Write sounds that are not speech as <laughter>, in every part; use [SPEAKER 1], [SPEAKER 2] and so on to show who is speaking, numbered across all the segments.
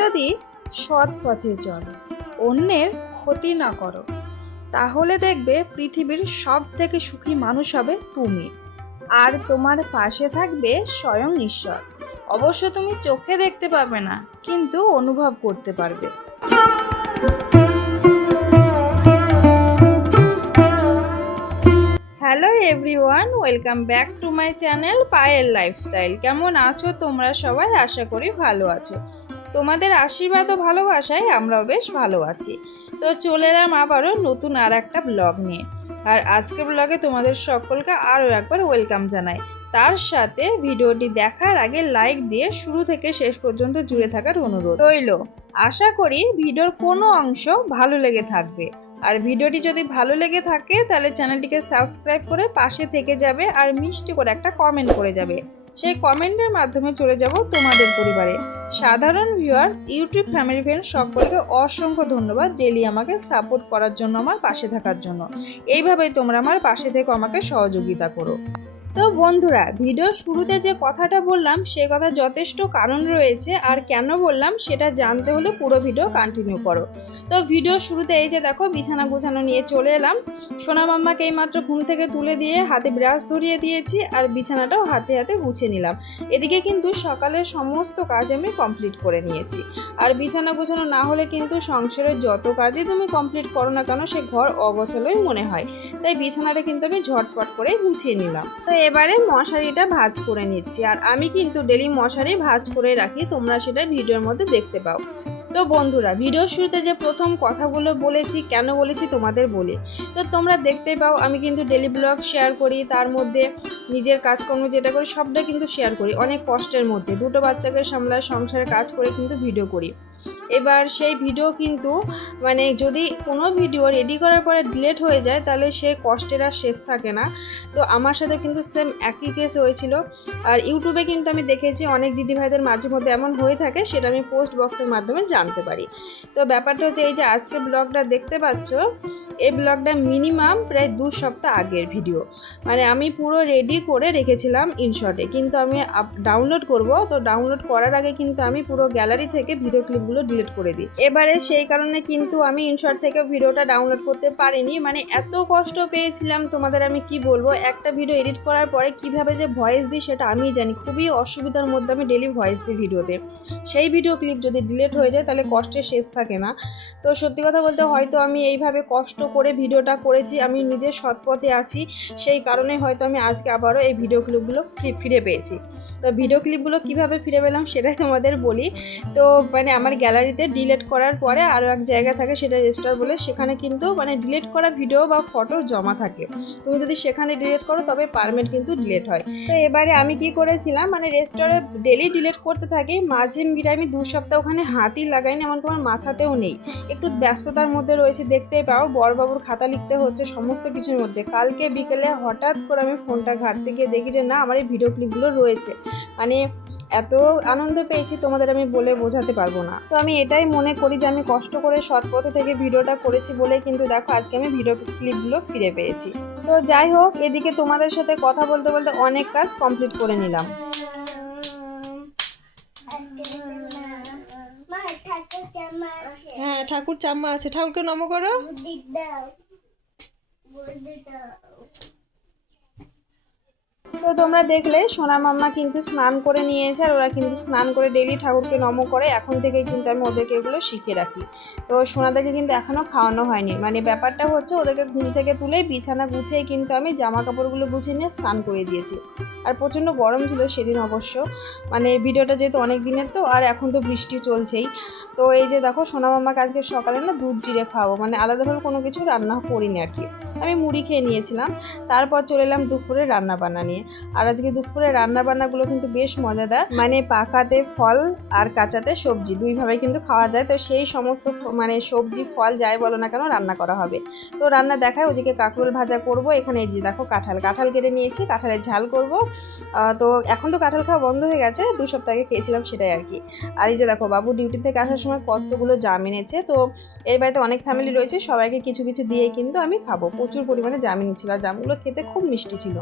[SPEAKER 1] যদি সৎ পথে চলো, অন্যের ক্ষতি না করো, তাহলে দেখবে পৃথিবীর সব থেকে সুখী মানুষ হবে তুমি। আর তোমার পাশে থাকবে স্বয়ং ঈশ্বর। অবশ্য তুমি চোখে দেখতে পাবে না, কিন্তু অনুভব করতে পারবে। Hello everyone, welcome back to my channel Payal lifestyle. কেমন আছো তোমরা সবাই? আশা করি ভালো আছো। তোমাদের আশীর্বাদ ও ভালোবাসায় আমরাও বেশ ভালো আছি। তো চলে এলাম আবারও নতুন আর একটা ব্লগ নিয়ে। আর আজকের ব্লগে তোমাদের সকলকে আরও একবার ওয়েলকাম জানাই। তার সাথে ভিডিওটি দেখার আগে লাইক দিয়ে শুরু থেকে শেষ পর্যন্ত জুড়ে থাকার অনুরোধ রইল। আশা করি ভিডিওর কোনো অংশ ভালো লেগে থাকবে। আর ভিডিওটি যদি ভালো লেগে থাকে তাহলে চ্যানেলটিকে সাবস্ক্রাইব করে পাশে থেকে যাবে আর মিষ্টি করে একটা কমেন্ট করে যাবে। সেই কমেন্টের মাধ্যমে চলে যাব তোমাদের পরিবারে। সাধারণ ভিউয়ার্স ইউটিউব ফ্যামিলি ফ্রেন্ড সকলকে অসংখ্য ধন্যবাদ ডেলি আমাকে সাপোর্ট করার জন্য, আমার পাশে থাকার জন্য। এইভাবেই তোমরা আমার পাশে থেকে, আমাকে সহযোগিতা করো। তো বন্ধুরা ভিডিও শুরুতে যে কথাটা বললাম, সে কথা যথেষ্ট কারণ রয়েছে। আর কেন বললাম, সেটা জানতে হলে পুরো ভিডিও কন্টিনিউ করো। তো ভিডিও শুরুতে এই যে দেখো, বিছানা গুছানো নিয়ে চলে এলাম। সোনা মাম্মাকে এইমাত্র ঘুম থেকে তুলে দিয়ে হাতে ব্রাশ ধরিয়ে দিয়েছি আর বিছানাটাও হাতে হাতে গুছিয়ে নিলাম। এদিকে কিন্তু সকালের সমস্ত কাজ আমি কমপ্লিট করে নিয়েছি। আর বিছানা গুছানো না হলে কিন্তু সংসারের যত কাজই তুমি কমপ্লিট করো না কেন, সে ঘর অগোছালোই মনে হয়। তাই বিছানাটা কিন্তু আমি ঝটপট করে গুছিয়ে নিলাম। তো এবারে মশারিটা ভাঁজ করে নিচ্ছি। আর আমি কিন্তু ডেলি মশারি ভাঁজ করে রাখি, তোমরা সেটা ভিডিওর মধ্যে দেখতে পাও। তো বন্ধুরা, ভিডিও শুরুতে যে প্রথম কথাগুলো বলেছি, কেন বলেছি তোমাদের বলি। তো তোমরা দেখতে পাও, আমি কিন্তু ডেলি ব্লগ শেয়ার করি, তার মধ্যে নিজের কাজকর্ম যেটা করি, সবটা কিন্তু শেয়ার করি। অনেক কষ্টের মধ্যে, দুটো বাচ্চাকে সামলায়, সংসারে কাজ করে কিন্তু ভিডিও করি। এবার সেই ভিডিও কিন্তু মানে যদি কোনো ভিডিও রেডি করার পরে ডিলেট হয়ে যায়, তাহলে সেই কষ্টের আর শেষ থাকে না। তো আমার সাথে কিন্তু সেম একই কেস হয়েছিল। আর ইউটিউবে কিন্তু আমি দেখেছি, অনেক দিদিভাইদের মাঝে মধ্যে এমন হয়ে থাকে, সেটা আমি পোস্ট বক্সের মাধ্যমে জানতে পারি। তো ব্যাপারটা হচ্ছে এই যে আজকে ব্লগটা দেখতে পাচ্ছ, এই ব্লগটা মিনিমাম প্রায় দু সপ্তাহ আগের ভিডিও মানে আমি পুরো রেডি করে রেখেছিলাম ইনশর্টে কিন্তু আমি ডাউনলোড করব, তো ডাউনলোড করার আগে কিন্তু আমি পুরো গ্যালারি থেকে ভিডিও ক্লিপগুলো ডিলিট করে দিই। এবারে সেই কারণে কিন্তু আমি ইনশর্ট থেকে ভিডিওটা ডাউনলোড করতে পারিনি। মানে এত কষ্ট পেয়েছিলাম, তোমাদের আমি কি বলব? একটা ভিডিও এডিট করার পরে কীভাবে যে ভয়েস দিই সেটা আমিই জানি। খুবই অসুবিধার মধ্যে আমি ডেলি ভয়েস দিই ভিডিওতে। সেই ভিডিও ক্লিপ যদি ডিলিট হয়ে যায় তাহলে কষ্টের শেষ থাকে না। তো সত্যি কথা বলতে হয়তো আমি এইভাবে কষ্ট করে ভিডিওটা করেছি, আমি নিজের সৎপথে আছি। সেই কারণে হয়তো আমি আজকে আবারও এই ভিডিও ক্লিপগুলো ফিরে পেয়েছি। তো ভিডিও ক্লিপগুলো কীভাবে ফিরে পেলাম সেটাই তোমাদের বলি। তো মানে আমার গ্যালারিতে ডিলেট করার পরে আরও এক জায়গা থাকে সেটা রেজিস্টার বলে, সেখানে কিন্তু মানে ডিলিট করা ভিডিও বা ফটো জমা থাকে। তুমি যদি সেখানে ডিলিট করো তবে পারমেন্ট কিন্তু ডিলেট হয়। তো এবারে আমি কি করেছিলাম মানে রেজিস্টারে ডেলি ডিলিট করতে থাকি, মাঝে মিলে আমি দু সপ্তাহ ওখানে হাতই লাগাইনি, এমন কোনো মাথাতেও নেই। একটু ব্যস্ততার মধ্যে রয়েছে, দেখতেই পাও বড়বাবুর খাতা লিখতে হচ্ছে, সমস্ত কিছুর মধ্যে। কালকে বিকেলে হঠাৎ করে আমি ফোনটা ঘাটতে গিয়ে দেখি যে, না, আমার এই ভিডিও ক্লিপগুলো রয়েছে। মানে এত আনন্দ পেয়েছি তোমাদের আমি বলে বোঝাতে পারব না। তো আমি এটাই মনে করি যে আমি কষ্ট করে সৎ পথে থেকে ভিডিওটা করেছি বলে কিন্তু দেখো, আজকে আমি ভিডিও ক্লিপগুলো ফিরে পেয়েছি। তো যাই হোক, এদিকে তোমাদের সাথে কথা বলতে বলতে অনেক কাজ কমপ্লিট করে নিলাম।
[SPEAKER 2] হ্যাঁ ঠাকুর চাম্মা আছে। ঠাকুরকে নম করো।
[SPEAKER 3] দাও।
[SPEAKER 1] তো তোমরা দেখলে সোনা মাম্মা কিন্তু স্নান করে নিয়েছে আর ওরা কিন্তু স্নান করে ডেলি ঠাকুরকে নম করে। এখন থেকে কিন্তু আমি ওদেরকে এগুলো শিখে রাখি। তো সোনাদেরকে কিন্তু এখনও খাওয়ানো হয়নি। মানে ব্যাপারটা হচ্ছে ওদেরকে ঘুম থেকে তুলে বিছানা গুছিয়ে কিন্তু আমি জামা কাপড়গুলো গুছিয়ে নিয়ে স্নান করে দিয়েছি। আর প্রচণ্ড গরম ছিল সেদিন অবশ্য। মানে ভিডিওটা যেহেতু অনেক দিনের তো, আর এখন তো বৃষ্টি চলছেই। তো এই যে দেখো, সোনা মাম্মাকে আজকে সকালে না দুধ জিরে খাওয়াবো। মানে আলাদাভাবে কোনো কিছু রান্না করিনি আর কি। আমি মুড়ি খেয়ে নিয়েছিলাম, তারপর চলে এলাম দুপুরে রান্না বান্না নিয়ে। আর আজকে দুপুরে রান্না বান্নাগুলো কিন্তু বেশ মজাদার। মানে পাকাতে ফল আর কাঁচাতে সবজি, দুইভাবে কিন্তু খাওয়া যায়। তো সেই সমস্ত মানে সবজি, ফল যাই বলো না কেন রান্না করা হবে। তো রান্না দেখায়, ওদিকে কাঁকরোল ভাজা করব। এখানে যে দেখো কাঁঠাল। কাঁঠাল কেটে নিয়েছি, কাঁঠালের ঝাল করব। তো এখন তো কাঁঠাল খাওয়া বন্ধ হয়ে গেছে, দু সপ্তাহ খেয়েছিলাম সেটাই আর কি। আর এই যে দেখো, বাবু ডিউটি থেকে আসার সময় কতগুলো জাম এনেছে, তো এই বাড়িতে অনেক ফ্যামিলি রয়েছে, সবাইকে কিছু কিছু দিয়ে কিন্তু আমি খাব। প্রচুর পরিমাণে জাম এনেছিল, আর জামগুলো খেতে খুব মিষ্টি ছিল।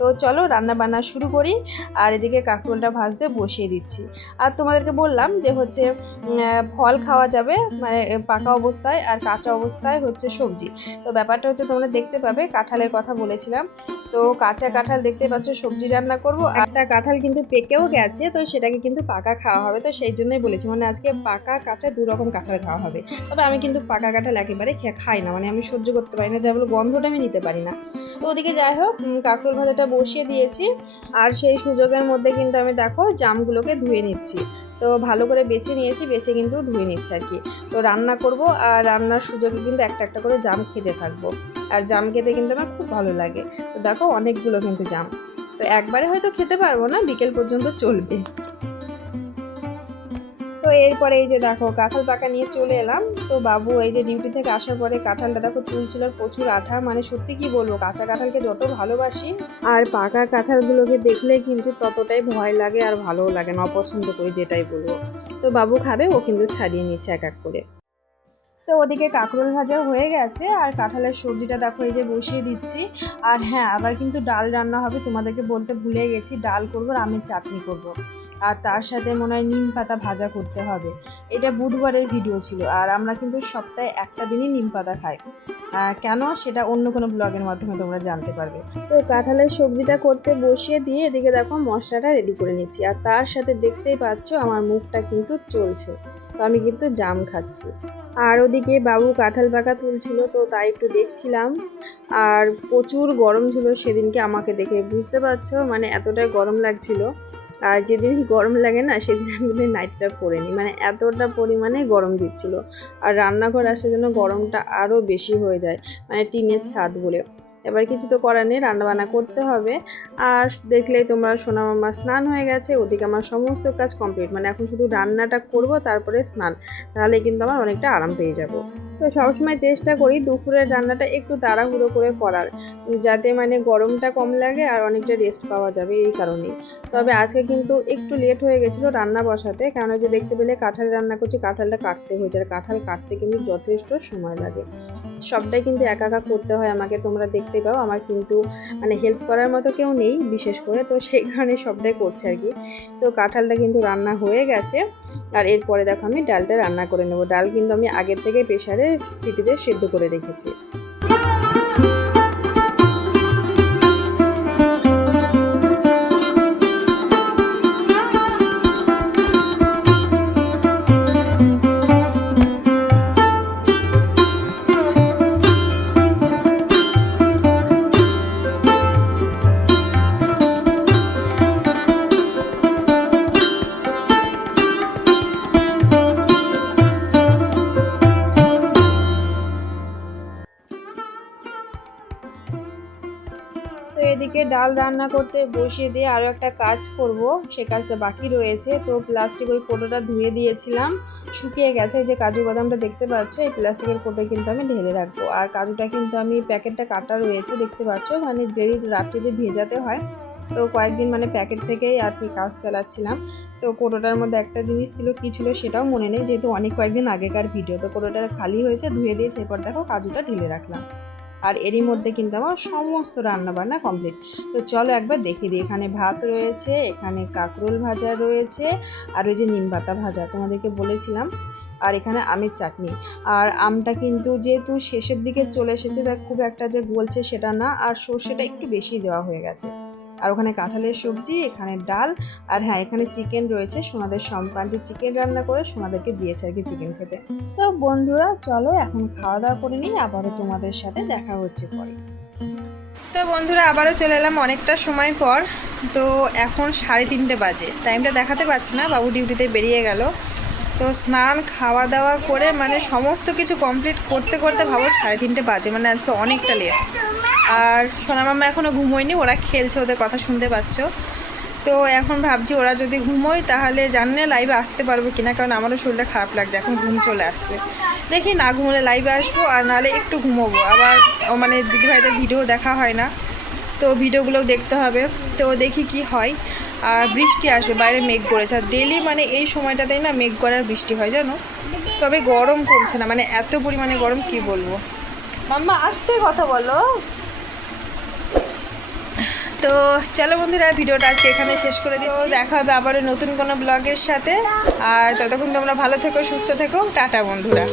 [SPEAKER 1] তো চলো রান্না বান্না শুরু করি। আর এদিকে কাঁকরোলটা ভাজতে বসিয়ে দিচ্ছি। আর তোমাদেরকে বললাম যে হচ্ছে ফল খাওয়া যাবে মানে পাকা অবস্থায় আর কাঁচা অবস্থায় হচ্ছে সবজি। তো ব্যাপারটা হচ্ছে তোমরা দেখতে পাবে, কাঁঠালের কথা বলেছিলাম। তো কাঁচা কাঁঠাল দেখতে পাচ্ছ, সবজি রান্না করব। একটা কাঁঠাল কিন্তু পেকেও গেছে, তো সেটাকে কিন্তু পাকা খাওয়া হবে। তো সেই জন্যই বলেছি মানে আজকে পাকা, কাঁচা দু রকম কাঁঠাল খাওয়া হবে। তবে আমি কিন্তু পাকা কাঁঠাল একেবারে খাই না মানে আমি সহ্য করতে পারি না যা বলে গন্ধটা আমি নিতে পারি না। তো ওদিকে যাই হোক কাঁকরোল ভাজাটা বসিয়ে দিয়েছি। আর সেই সুযোগের মধ্যে কিন্তু আমি দেখো জামগুলোকে ধুয়ে নিচ্ছি। তো ভালো করে বেছে নিয়েছি, বেছে কিন্তু ধুয়ে নিচ্ছে আর কি। তো রান্না করব আর রান্নার সুযোগে কিন্তু একটা একটা করে জাম খেতে থাকব। আর জাম খেতে কিন্তু আমার খুব ভালো লাগে। তো দেখো অনেকগুলো কিন্তু জাম। তো একবারে হয়তো খেতে পারব না, বিকেল পর্যন্ত চলবে। এরপরে এই যে দেখো, কাঁঠাল পাকা নিয়ে চলে এলাম। তো বাবু এই যে ডিউটি থেকে আসার পরে কাঁঠালটা দেখো তুলছিল, প্রচুর আঠা। মানে সত্যি কি বলব, কাঁচা কাঁঠালকে যত ভালোবাসি, আর পাকা কাঁঠালগুলোকে দেখলে কিন্তু ততটাই ভয় লাগে আর ভালোও লাগে না, অপছন্দ করি যেটাই বলব। তো বাবু খাবে, ও কিন্তু ছাড়িয়ে নিচ্ছে এক এক করে। তো ওদিকে কাঁকরোল ভাজা হয়ে গেছে, আর কাঁঠালের সবজিটা দেখো এই যে বসিয়ে দিচ্ছি। আর হ্যাঁ আবার কিন্তু ডাল রান্না হবে, তোমাদেরকে বলতে ভুলে গেছি, ডাল করব আমের চাটনি করব। আর তার সাথে মনে হয় নিম পাতা ভাজা করতে হবে। এটা বুধবারের ভিডিও ছিল আর আমরা কিন্তু সপ্তাহে একটা দিনই নিম পাতা খাই। কেন? সেটা অন্য কোনো ব্লগের মাধ্যমে তোমরা জানতে পারবে। তো কাঁঠালের সবজিটা করতে বসিয়ে দিয়ে এদিকে দেখো মশলাটা রেডি করে নিচ্ছি। আর তার সাথে দেখতেই পাচ্ছ আমার মুখটা কিন্তু চলছে। তো আমি কিন্তু জাম খাচ্ছি। আর ওদিকে বাবু কাঁঠাল পাকা তুলছিল, তো তাই একটু দেখছিলাম। আর প্রচুর গরম ছিল সেদিনকে আমাকে দেখে, বুঝতে পারছ? মানে এতটাই গরম লাগছিল। আর যেদিন <laughs> গরম লাগে না, সেদিন আমি কিন্তু নাইটটা পরে নিই মানে এতটা পরিমাণে গরম দিচ্ছিল। আর রান্নাঘর আসলে যেন গরমটা আরও বেশি হয়ে যায়। মানে টিনের ছাদ বলে। এবার কিছু তো করার নেই, রান্নাবান্না করতে হবে। আর দেখলেই তোমরা সোনা মামা স্নান হয়ে গেছে, ওদিকে আমার সমস্ত কাজ কমপ্লিট। মানে এখন শুধু রান্নাটা করব, তারপরে স্নান। তাহলে কিন্তু আমার অনেকটা আরাম পেয়ে যাব। তো সবসময় চেষ্টা করি দুপুরের রান্নাটা একটু তাড়াহুড়ো করে করার, যাতে মানে গরমটা কম লাগে আর অনেকটা রেস্ট পাওয়া যাবে এই কারণেই। তবে আজকে কিন্তু একটু লেট হয়ে গেছিল রান্না বসাতে কেন যে দেখতে পেলে কাঁঠাল রান্না করছি, কাঁঠালটা কাটতে হয়েছে। আর কাঁঠাল কাটতে কিন্তু যথেষ্ট সময় লাগে। সবটাই কিন্তু একা একা করতে হয়, আমাকে তোমরা দেখতে পাও, আমার কিন্তু মানে হেল্প করার মতো কেউ নেই বিশেষ করে, তো সেই কারণে সবটাই করছে আর কি। তো কাঁঠালটা কিন্তু রান্না হয়ে গেছে, আর এরপরে দেখো আমি ডালটা রান্না করে নেব। ডাল কিন্তু আমি আগের থেকে প্রেশারে সিটিতে সেদ্ধ করে রেখেছি। ডাল রান্না করতে বসিয়ে দিয়ে আরও একটা কাজ করব। সে কাজটা বাকি রয়েছে। তো প্লাস্টিক ওই কোটোটা ধুয়ে দিয়েছিলাম। শুকিয়ে গেছে। যে কাজু বাদামটা দেখতে পাচ্ছ, এই প্লাস্টিকের কোটোয় কিন্তু আমি ঢেলে রাখব। আর কাজুটা কিন্তু আমি প্যাকেটটা কাটা রয়েছে, দেখতে পাচ্ছ? মানে ডেলি রাত্রিতে ভেজাতে হয়। তো কয়েকদিন মানে প্যাকেট থেকেই আর কি কাজ চালাচ্ছিলাম। তো কোটোটার মধ্যে একটা জিনিস ছিল, কী ছিল সেটাও মনে নেই। যেহেতু অনেক কয়েকদিন আগেকার ভিডিও তো কোটোটা খালি হয়েছে, ধুয়ে দিয়েছে। এরপর দেখো কাজুটা ঢেলে রাখলাম। আর এরই মধ্যে কিন্তু আমার সমস্ত রান্নাবান্না কমপ্লিট তো চলো একবার দেখে দিই, এখানে ভাত রয়েছে, এখানে কাঁকরোল ভাজা রয়েছে, আর ওই যে নিম পাতা ভাজা তোমাদেরকে বলেছিলাম, আর এখানে আমের চাটনি। আর আমটা কিন্তু যেহেতু শেষের দিকে চলে এসেছে, তা খুব একটা যে গলছে সেটা না, আর সর্ষেটা একটু বেশি দেওয়া হয়ে গেছে। আর ওখানে কাঁঠালের সবজি, এখানে ডাল, আর হ্যাঁ এখানে চিকেন রয়েছে, সোনাদের সম্পানটি চিকেন রান্না করে সোনাদেরকে দিয়েছে আর কি চিকেন খেতে। তো বন্ধুরা, চলো এখন খাওয়া দাওয়া করে নিই, আবারও তোমাদের সাথে দেখা হচ্ছে পরে। তো বন্ধুরা, আবারও চলে এলাম অনেকটা সময় পর। তো এখন সাড়ে তিনটে বাজে। টাইমটা দেখাতে পারছি না, বাবু ডিউটিতে বেরিয়ে গেল। তো স্নান খাওয়া দাওয়া করে মানে সমস্ত কিছু কমপ্লিট করতে করতে ভাবো সাড়ে তিনটে বাজে মানে আজকে অনেকটা লেট আর সোনা মামা এখনও ঘুমোয়নি, ওরা খেলছে ওদের কথা শুনতে পাচ্ছ। তো এখন ভাবছি ওরা যদি ঘুমোয় তাহলে জানলে লাইভে আসতে পারব কিনা, কারণ আমারও শরীরটা খারাপ লাগছে, এখন ঘুম চলে আসছে। দেখি না ঘুমোলে লাইভে আসব, আর নাহলে একটু ঘুমোবো। আবার মানে দিদিভাইদের ভিডিও দেখা হয় না, তো ভিডিওগুলোও দেখতে হবে। তো দেখি কি হয়। বৃষ্টি আসবে, বাইরে মেঘ করেছে। আর ডেলি মানে এই সময়টাতেই না মেঘ করার বৃষ্টি হয়, জানো? তবে গরম কমছে না মানে এত পরিমাণে গরম কি বলব? মাম্মা, আস্তে কথা বলো। তো চলো বন্ধুরা, ভিডিওটা আজকে এখানে শেষ করে দিচ্ছি। দেখা হবে আবারও নতুন কোনো ব্লগের সাথে। আর ততক্ষণ তোমরা ভালো থেকো, সুস্থ থেকো। টাটা, বন্ধুরা।